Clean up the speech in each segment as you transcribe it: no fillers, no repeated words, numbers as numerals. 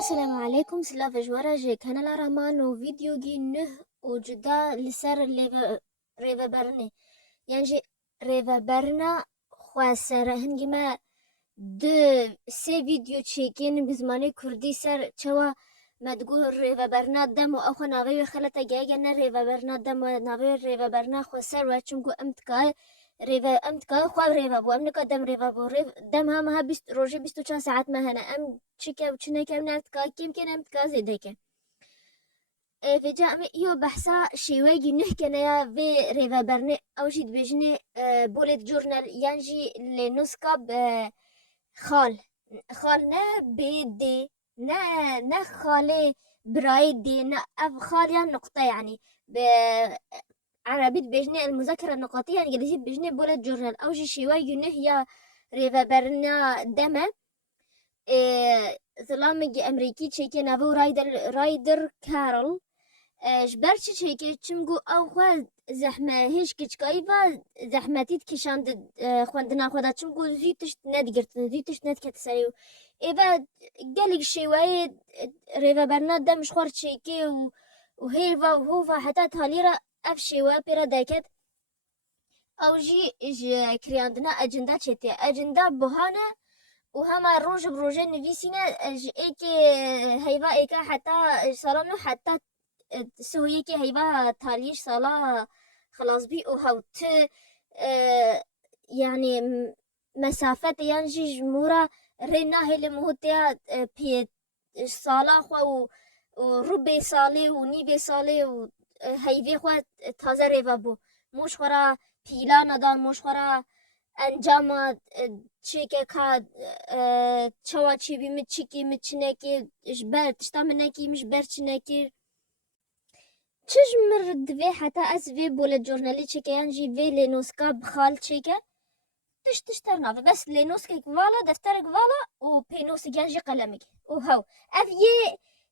السلام عليكم سلاف جوارا جي كان رمان فيديو جي نه وجدا لسر ريفا برني يعني جي ريفا برنا خواسر هنگی ما دو سه فيديو تشيكين بزماني كردي سر چوا ما تقول ريفا برنا دم اخو ناوي خلطة جايجنا ريفا برنا دم ناوي ريفا برنا خواسر وچونكو امتكا ريفا امتكا خواب ريفا بو امنكا دم ريفا بو دم هم ها بيست روجي 24 ساعت ما هنا ام چيكا وچنه كم نفتكا كيمكن امتكا زيده كن في جامع يو بحثا شيواجي نحكي يا في ريفا برني او جيد بجني بوليت جورنال ينجي لنسكا خال خال نه بيدي نه خالي برايدي نه اف خال يعني نقطة يعني عربيت بجني المذاكرة النقطية يعني انجليزية بجني بولت جورنال او جي شيواجي نهي ريفا برنا دما ظلامي امريكي تشيكي نافو رايدر كارل جبرتش هيك تشمقو او خوا زحمة هيش كايفا زحمتيت كشاند خواندنا خدا تشمقو زيتش ندقرت زيتش ندكت سريو إيبا قالك شوية ريفا برنا دمش خورت شيكي وهيفا وهوفا حتى تهاليرا اف شوية بيرا داكت او جي كرياندنا اجندا تشتي اجندا بوهانا وهما روج بروجين نفيسينا ايكي هيبا ايكا حتى صالونو حتى سويكي هيبا تاليش صلاة خلاص بي وهوت يعني مسافة ينجي جمورة رينا هي المهتيا بي صلاة خوا وربي صالي ونيبي صالي وهيفي خوا تازه ريفا بو مش خورا پیلا ندا مش خورا انجام چیکه که چوا چی بی مچکی مچنکی جبر تشتا منکی مش برچنکی چش مرد وی حتی از وی بوله جورنالی چیکه انجی وی لینوسکا بخال چیکه تشتر نافه بس لینوسکا کوالا دفتر کوالا و پینوس گنجی قلمک و هاو اف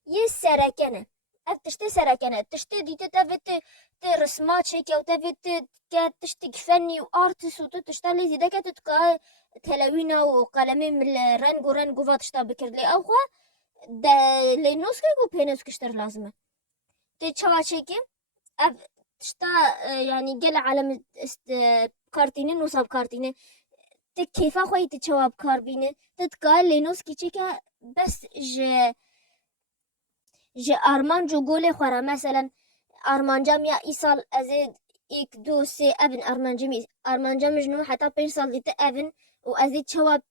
یه سرکنه اف تشتي سرکنه تشتي دیت تفت رسمات چیکه و تفت که تشتي فني وارتس وتشتا ليزي ده كتتكا تلوينة وقلمي من رنج وفاتشتا بكردلي اوخوا ده لينوسكي وبينوسكي اشتر لازمه تشوا شيكي اف تشتا يعني قل على كارتينين وصاب كارتينين كيف اخوي تشوا بكاربينه تتقال لينوسكي تشيكا بس ج ارمان جو قولي خورا مثلا ارمان جامعة ايصال ازيد ایک دو سه ابن ارمانجا مجنون حتی 5 سال دیته ابن و ازی چواب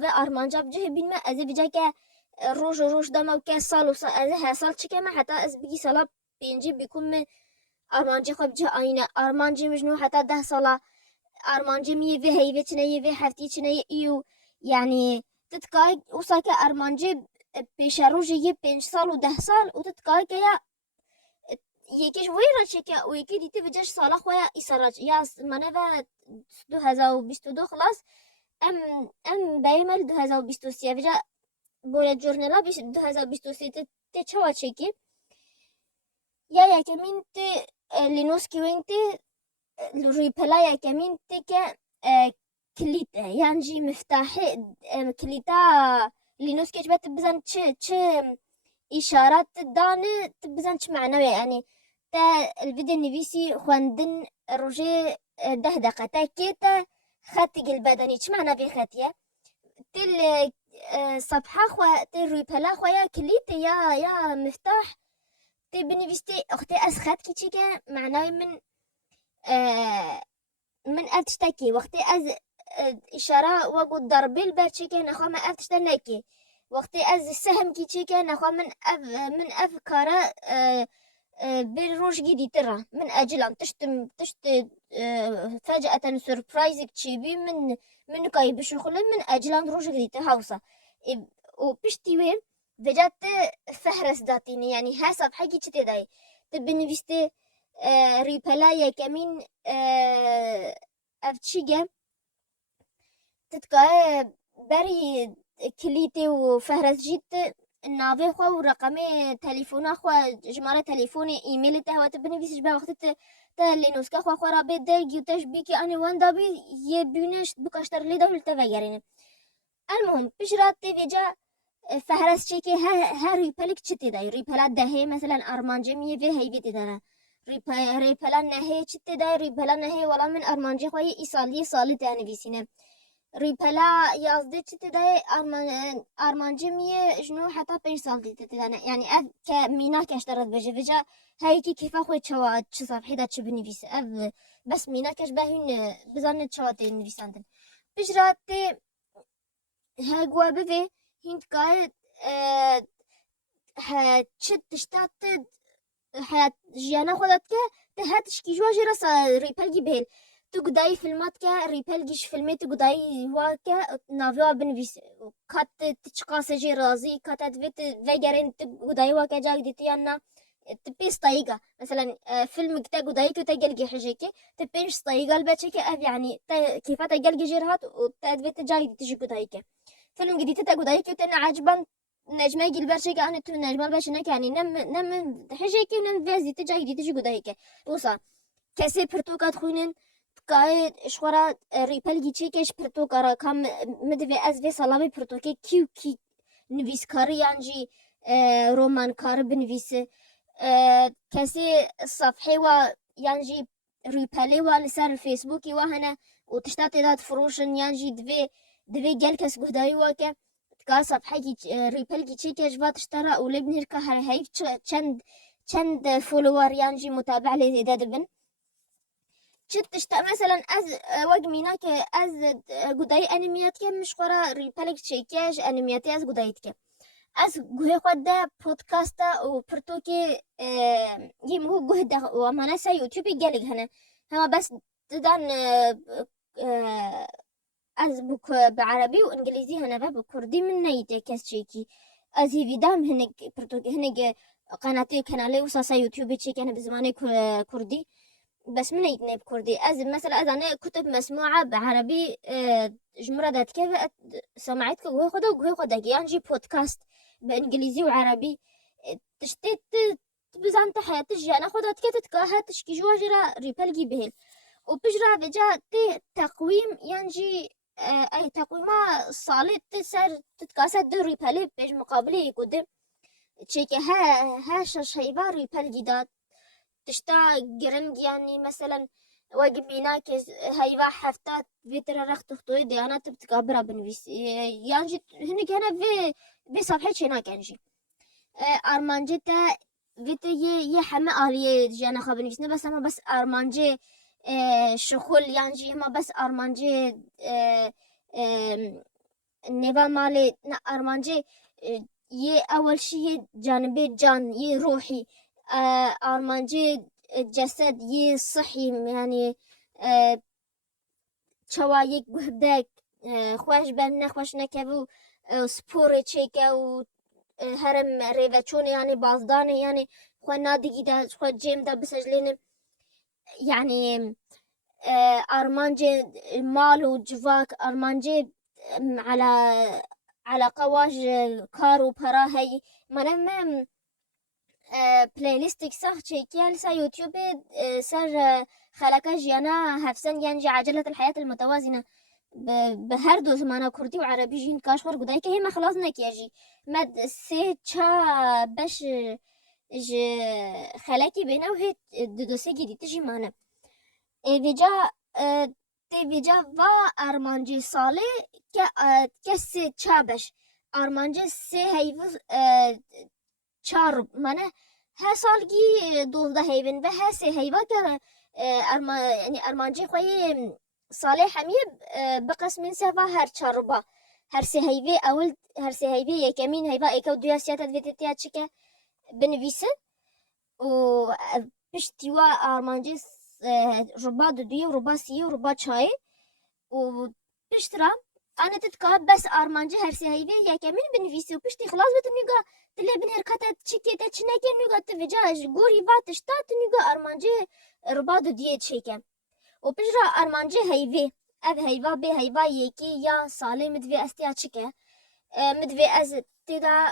و ارمانجا بجه بین ما ازی بجا که روش دما و که سال و سال ازی ها سال چکه ما حتی از بگی سالا پینجی بیکن من ارمانجا خواب جه آینه ارمانجا مجنون حتی 10 سالا ارمانجا میه و هیوه چنه یه و هفتی چنه ایو یعنی تتکای اوسا که ارمانجا پیش روش یه 5 سال و 10 سال و تتکای که یکیش ویرا چکه و یکی دیتی بجاش سالا خواه ایساراج یا منه و 2022 خلاص ام بیمل 2023 بجا بوله جورنالا 2023 تی چوا چکی یا یکمین تی لینوسکی وین تی روی پلا یکمین تی که کلیته یعنی جی مفتاحی کلیتا لینوسکی جبت بزن چه إشارات دانه تبزن معنوي يعني تا الفيديو نفيسي خواندن روجي 10 دقيقة تا كيتا خاتق البدني معنى في خاتية تل صفحة خوا تل روي بلا خويا كليت يا مفتاح تي بنفيستي اختي از خات كيتشيكا معناوي من افتشتكي وقتي از إشارة وقود ضربي البرشيكا نخوا ما افتشتنكي وقتی از سهم کی چه که نخوا من اف کارا بروش گیدی ترا من اجلان تشت فجأة سوربرايزك تشيبي من كاي بشغل من اجلان روش گیدی تهاوسا و بشتي وين فجأت فهرس داتيني يعني ها صفحة كي تشتي داي تبنفيستي ريبلايا كمين افتشيجا تتكا بري كليتي وفهرس جيت نافي خوا ورقمي تليفونا خوا جمارة تليفوني ايميل تهوى تبنفيسش بها وقت تلينوسكا خوا خورا بيت دايق يوتاش بيكي اني وان دابي يبينش بكاشتر لي دول تفايرين المهم بشرات تيفي جا فهرس چیکی هر ریپلک چی تدای ریپلا دهه مثلا ارمانجی میه و هیوی تدانه ریپلا نهه چی تدای ریپلا نهه ولا من ارمانجی خواهی ای سالی تنویسینه ریپلا یازده چی تدای ارمانجی میه جنو حتی 5 سال تدانه یعنی اف که مینا کش درد بجه وجا هایی که کیفا خوی چه صفحه دا چه بنویسه اف بس مینا کش بهین بزانه چه تنویسندن بجرات هاگوا بفي هند قاعد هتشد تشتات هت جيانا خودت که هاتش کی جوا جرا سا ریپل گی بیل تو گدای فیلمات که ریپل گیش فیلمی تو گدای وا که ناویا بنویس کات تچقاس جی رازی کات دویت وگرین تو گدای وا که جاگ دیتی انا تبيس طريقة مثلا فيلم كتا قدايك وتقلقي حجيكي تبينش طريقة الباتشيكي يعني كيف تقلقي جيرهات وتادفيت جاي تجي قدايك فيلم جديد تقدايك وتنا عجبا نجمة يجي البرشة أنا تو نجمة البرشة يعني نم حجيكي ونم فازي تجاي دي تجي قدايك وصا كسي برتوكات خوينن قاعد شورا ريبل جيتشي كش برتوكارا كم مدفي أزفي صلابي برتوكي كيو كي نفيس كاري يعني رومان كار بنفيس كسي صفحة و يعني ريبالي ولسر الفيسبوك وهنا وتشتات داد فروشن يعني دوی گل کس گهدایی واکه تکا صفحه کی ریپل کی چی کش بات اشترى ولبنر که هر هیف چند فولوور یانجی متابع لی داد بن چت تشتا مثلا از وق مینا که از گدای انمیات که مشخورا ریپل کی کش انمیاتی از گدایت که از گوه خود ده پودکاست و پرتو که یمو گوه ده و مانا سا یوتیوبی گلگ هنه هما بس ددان از بوك بعربي وانجليزي هنا بكردي من نيتي كسشيكي از هي فيدام هنك برتوك هنك قناتي كنالي وساسا يوتيوب تشيكي انا بزماني كردي بس من نيتني بكردي از مثلا از انا كتب مسموعة بعربي جمرة دات كيف سمعتك وهي خدا يعني بودكاست بانجليزي وعربي تشتيت بزانت حياتي انا خدت كتتكاها تشكي جوا جرا ريبلجي بهل وبجرا بجا تقويم يعني اي تقويمه صالت تسر تتكاسد دو ريبالي بيج مقابله يقدم تشيكي ها شيبا ريبال جداد تشتا جرنج يعني مثلا واجب بيناكز هايبا حفتات فيتر رخت تختوي ديانا تبتكابرا بنفيس يعني هنك هنا في صفحة هناك يعني ارمانجتا فيت يه حما آلية جانا خبنفيسنا بس اما بس ارمانجي شخول يعني ما بس ارمانجي نيفا مالي ارمانجي ये अवल ये जानबे जान ये روحي ارمانجي جسد ये صحي يعني چوايك گهدك خوش بن نخوش نكبو سپور چيكا و هرم ريفاتشون يعني بازدان يعني خو نادي دا خو جيم دا بسجلين يعني ارمانجي مال وجواك ارمانجي على قواج كار وبرا هي منم بلاي ليستك صح تشيكيال سا يوتيوب سر خلقة جيانا هفسن يعني عجلة الحياة المتوازنة بهر دو زمانه كردي وعربي جين كاشور قداي كه ما خلاص نكيجي مد سه چا بش ج خلاكي بينا وهي دو جديد تجي معنا ویجا ویجا و ارمانجی ساله که سه چابش ارمانجی سه هیوز چار منه ها سالگی 12 هیون و ها سه هیوا که یعنی ارمانجی خوی ساله همیه بقسم سه هر چاربا هر سه هیوی اول هر سه هیوی یکمین هیوا ایکو دویا سیاتت ویدتیا چیکه بنویسه و پشتیوا ارمانجی ربا دودي وربا سي وربا چاي و بشترا انا تتكا بس ارمانجي هرسي هيبي يا كمين بنفيسي وبشتي خلاص بتنيغا تلي بنركتا تشيكي تشنكي نيغا تفجاج غوري بات شتات نيغا ارمانجي ربا دودي تشيكا وبشرا ارمانجي هيبي اف هيبا بي هيبا يكي يا صالي مدفي استيا تشيكا مدفي از تدا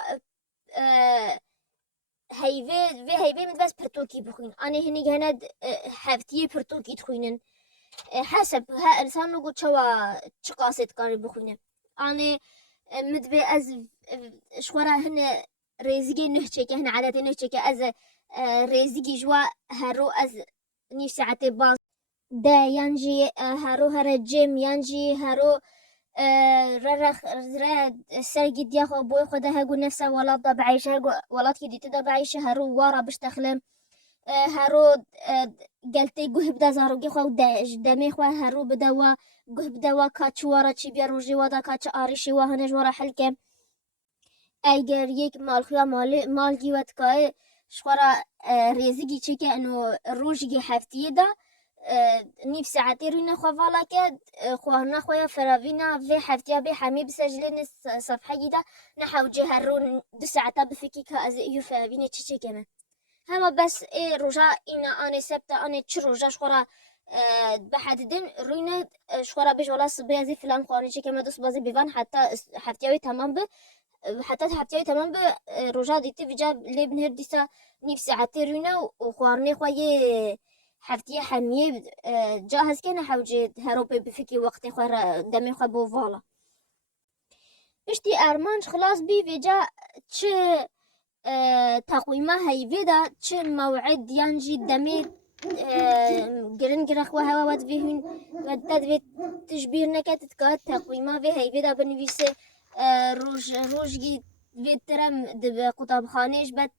هيفي من بس برتوكي بخوين أنا هني هند حفتي برتوكي تخوينن حسب ها إنسان نقول شوا شقاصت قاري بخوينن أنا مدبي از شخورا هن ريزيجي نهشك هن عادات نهشك از ريزيجي جوا هرو از نيف ساعتي باز دا ينجي هرو هر جيم ينجي هرو رخ سرقي دياخو بوي خدا هاقو نفسه ولاد دا بعيشه هاقو ولاد كي ديتو دا بعيشه هرو وارا بشتخلم هرو قلتي قهب دا زارو خو دمي خو هرو بدوا قهب دوا كاتش ورا چي بيروجي ودا كاتش آريشي وهنج ورا حلكم اگر یک مالخیا مال گیوت که شخورا ریزگی چه که انو روشگی هفتیه دا نیف ساعتی روی نخوالا که خواه نخواه فراوینا و هفتیه به همه بسجلین صفحه دا نحوجه هر رو 2 ساعتا بفکی که از ایو فراوینه چه کمه هما بس روژا اینا آنه سبتا آنه چه روژا شخورا بحددن روی شخورا بش ولا صبح ازی فلان خوانه چه کمه دوست بازی بیوان حتی هفتیه تمام به حتى هفتياوي تمام بروجا ديتي فيجا لي بنهر ديسا نيف ساعتي روينا وخوارني خواي هفتيا حمية جاهز كان حوجي هروبي بفكي وقتي خوار دمي خوا بو فالا بشتي ارمانش خلاص بي فيجا تش تقويمه هيفيدا تش موعد ينجي دمي گرن گرخوا هوا ود فيهن ودد تشبير نكات تكات تقويمه في هيفيدا بنويسه روژگی وید ترم دب قطب خانهش بد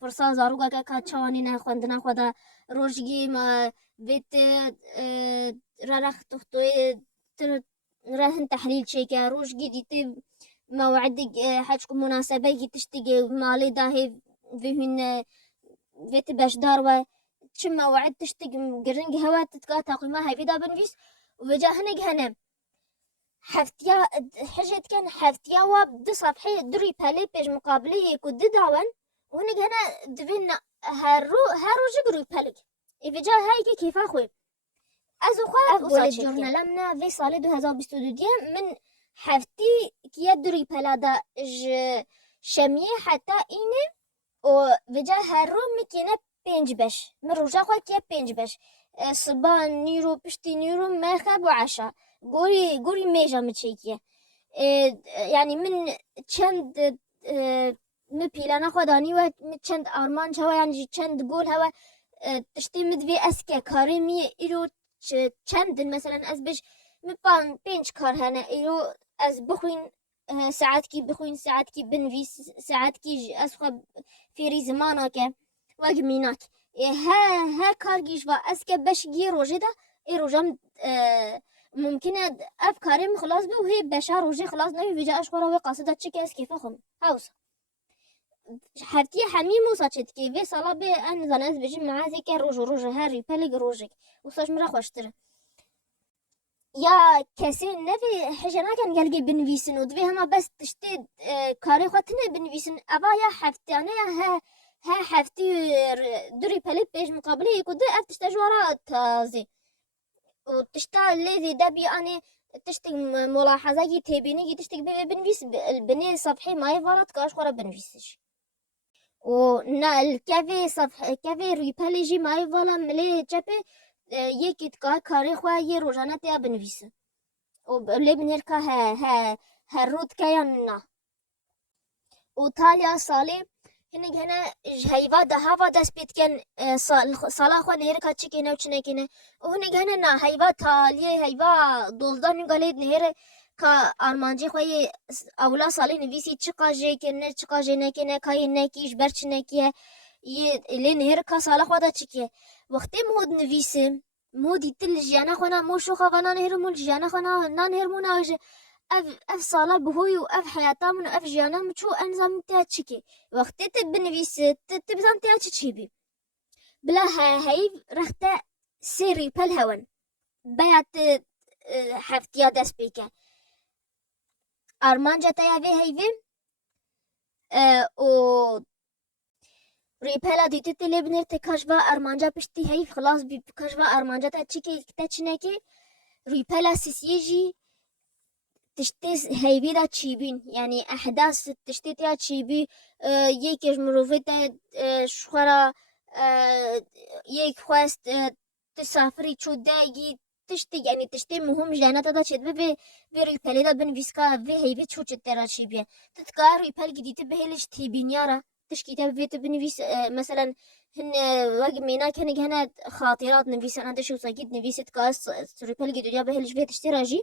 پرسا زاروگا که کچانی نخوندن خدا روژگی ما وید رخ تختوی تر رهن تحلیل چه که روژگی دیتی موعد حج مناسبه کی تشتگی مالی داهی وهن وید بشدار و چه موعد تشتگی گرنگ هوا تتقا تقیمه هاي دا بنویس وجا هنگ هنم هفتيا حاجات كان هفتيا وبد صفحة دري بالي بيج مقابلة يكود داون وهناك هنا دفنا هارو جبرو بالك إذا هاي كيف أخوي أزوخات أقول الجورنال منا في سالة 2022 من هفتي كيا دري بالادا شمية حتى إني وفيجا هارو مكينة بينج باش من رجع خوا كيا بينج باش صبان نيرو بشتي نيرو ما خاب وعشاء قوري ميجا متشيكية يعني من چند مبيلانا خداني و چند آرمان هوا يعني چند قول هوا تشتي مدوي اسكي كاري مي إيرو چند مثلا از بش مبان بينج كار هنا إيرو از بخوين ساعات كي بخوين ساعات كي بنفيس ساعات كي أسخب في زمانك وقميناك ها كارجيش و اسكي بش جي روجي دا إي روجام ممكن أفكاري خلاص بي وهي بشار وجي خلاص نبي بيجا أشخورا وهي قاصدة تشكي أس كيف أخم هاوس حفتي حمي موسى تشتكي في صلاة بي أن زناز بيجي معازي كي روج هاري بلق روجك وصاش مرا خوشتر يا كسين نبي حجنا كان قلقي بنفيسن ودفي هما بس تشتي كاري خواتنا بنفيسن أبا يا حفتي أنا ها حفتي دري بلق بيج مقابلة يكود أفتشتجوارات تازي وتشتا الذي دبي أنا تشتي ملاحظة تبيني تشتي بنفيس بني صفحي ما يفرط كاش خورا بنفيسش ونا الكافي صفحة كافي ريباليجي ما يفلا ملي جبه يكي تكا كاري خوا يروجانا تيا بنفيس وبلي بنيركا ها هرود كيانا وتاليا صالي هنا هيفا دهافا دس بيتكن صلاة خو نهر كاتشي كينا وچنه كينا وهنا هنا نا هيفا تاليه هيفا دولدان نقاليد نهر كا آرمانجي خوي اولا صالي نويسي چقا جي كنه چقا جي نكينه كاي نكيش برچ نكيه اللي نهر كا صلاة خو دا چكيه وقتی مود نويسي مود يتل جيانا خونا موشو خوانا نهر مول جيانا خونا نا نهر مونا اف صلاة بهوي واف حياتامن واف جيانا شو انزام تاع تشكي وقت تبنفيس تبزان تاع تشيبي بلا هاي رخت سيري بالهون بيات حفتيا داس بيكا ارمان جاتا يا في هايفي و ريبالا ديتي تلي بنر تكاشفا ارمانجا بشتي هاي خلاص بكاشفا ارمانجا تا تشكي تاچنكي ريبالا سيسيجي تشتي هايبي دا تشيبين يعني أحداث تشتي تيا تشيبي يكيش مروفيتا شخورا يك خواست تسافري چو دايجي تشتي يعني تشتي مهم جانا تدا شد في ريبالي دا بنفيسكا في هيفي تشوت تراشي بيه تتكار ريبال جديد بهلش تبينيارا تشكيتا في تبنفيس مثلا هن واجب مينا كان هنا خاطرات نفيس انا شو ساكيد نفيس تكاس ريبال جديد بهلش في تشتراجي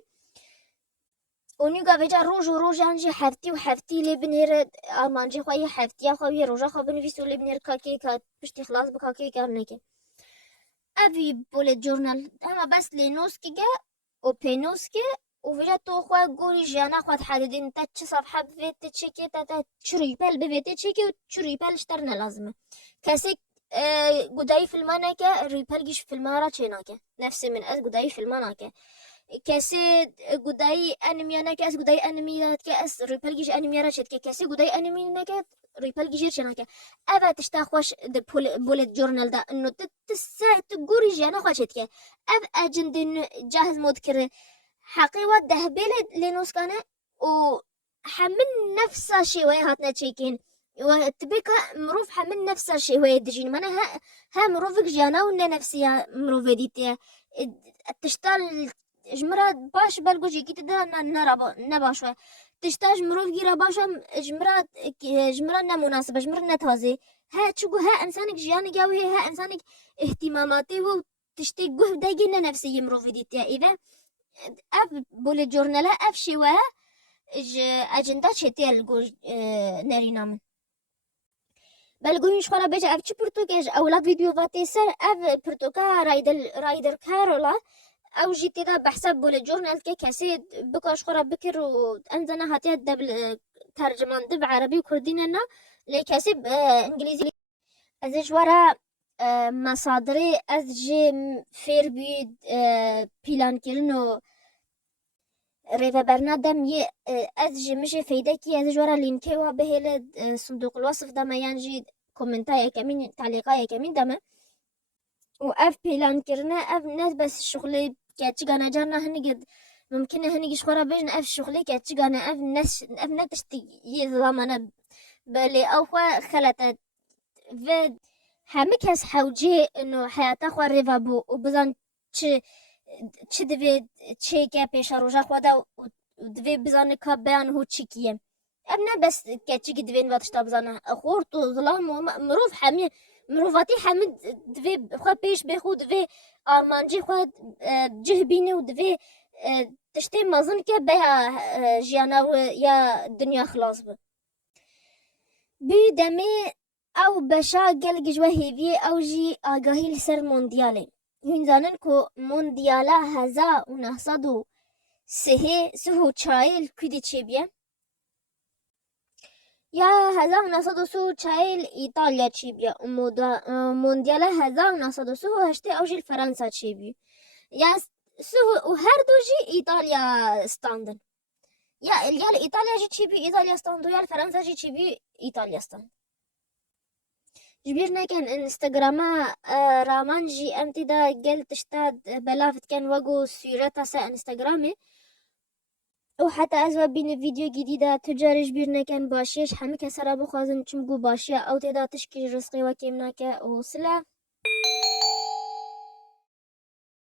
ونيجا فيجا روج انجي حفتي وحفتي لي بنير امانجي خويا حفتي خويا روجا خو بنفيسو لي بنير كاكي كات بشتي خلاص بكاكي كارنكي افي بوليت جورنال اما بس لينوسكي جا وبينوسكي وفيجا تو خوا غوري جانا خوا تحددين تا تش صفحة بفيت تشيكي تا تشري بال بفيت تشيكي وتشري بال اشترنا لازمة كاسيك قداي في الماناكا ريبال جيش في المارا تشيناكا نفس من اس قداي في الماناكا كاسي قداي انميانا كاس قداي انميات كاس ريبال جيش انميارا شتكي كاسي قداي انميانا كا ريبال جيش شناكا ابا تشتاخوش بوليت جورنال دا انه تسا تقوري جانا خوشتكي اب اجندن جاهز مذكر حقيوة دهبيلة لنوسكانا وحمل نفس الشيء هاتنا تشيكين وتبيكا مروف حمل نفس الشيء دجين مانا ها مروفك جانا ونا نفسيها مروفة ديتيا تشتال جمرات باش بلغو جيكي تدا نباشوه تشتاج مروف جيرا باشا جمرات مناسبة جمرات تازي ها تشوكو ها انسانك جيانك ياوي ها انسانك اهتماماتي وتشتي قوه دايقنا نفسي مروفة ديتيا اذا اف بولي جورنالا اف شواه اجندا شتيل گوش نرينا من بلگوینش خورا بجا اف چی پرتوکش اولا فيديو فاتي سر اف پرتوکا رايدر كارولا او جيتي دا بحسب بولي جورنال كي كاسيد بكاش خورا بكر وانزنا هاتيا دبل ترجمان دب عربي وكرديننا لكاسب انجليزي ازش ورا مصادري از جي فير بيد بيلان كيرنو ريفا برنادم يه از جي مشي فيدكي از جورا لينكي وبهيل صندوق الوصف دما ينجي كومنتايا كمين تعليقايا كمين دما واف بيلان كرنا اف ناس بس الشغل كاتش غانا جارنا هنقد ممكن هنقي شخورا بيجن اف الشغل كاتش غانا اف ناس تشتي يزلامنا بلي اوخوا خلطت فد همك هس حوجي انه حياتا خوا ريفا بو وبزان چه دوی چه که پیش روزا خواده و دوی بزنه که بیان هو چی کیه ابنا بس که چی که دوی نواتش تا بزنه خورد و ظلام و مروف همه مروفاتی همه دوی خواه پیش بخود دوی آرمانجی خواه جه بینه و دوی تشتی مازن که بیا جیانا و یا دنیا خلاص به بی دمه او بشا گل گجوه هیوی او جی آگاهی لسر موندیاله هنزانن کو موندیالا 1934 کدی چه بیه یا 1934 ایتالیا چه بیه موندیالا 1938 او جی فرانسا چه بیه یا و هر دو جی ایتالیا استاندن یا ایتالیا جی چه بیه ایتالیا استاندو یا فرانسا جی چه بیه ایتالیا استاند جبيرنا كان انستغراما رامان جي امتي دا قلت اشتاد بلافت كان وقو سيرتا سا انستغرامي وحتى ازوا بين فيديو جديدة تجار جبيرنا كان باشيش حمي كسرا بخوازن چمقو باشيا او تدا تشكي رزقي وكيمناك وسلا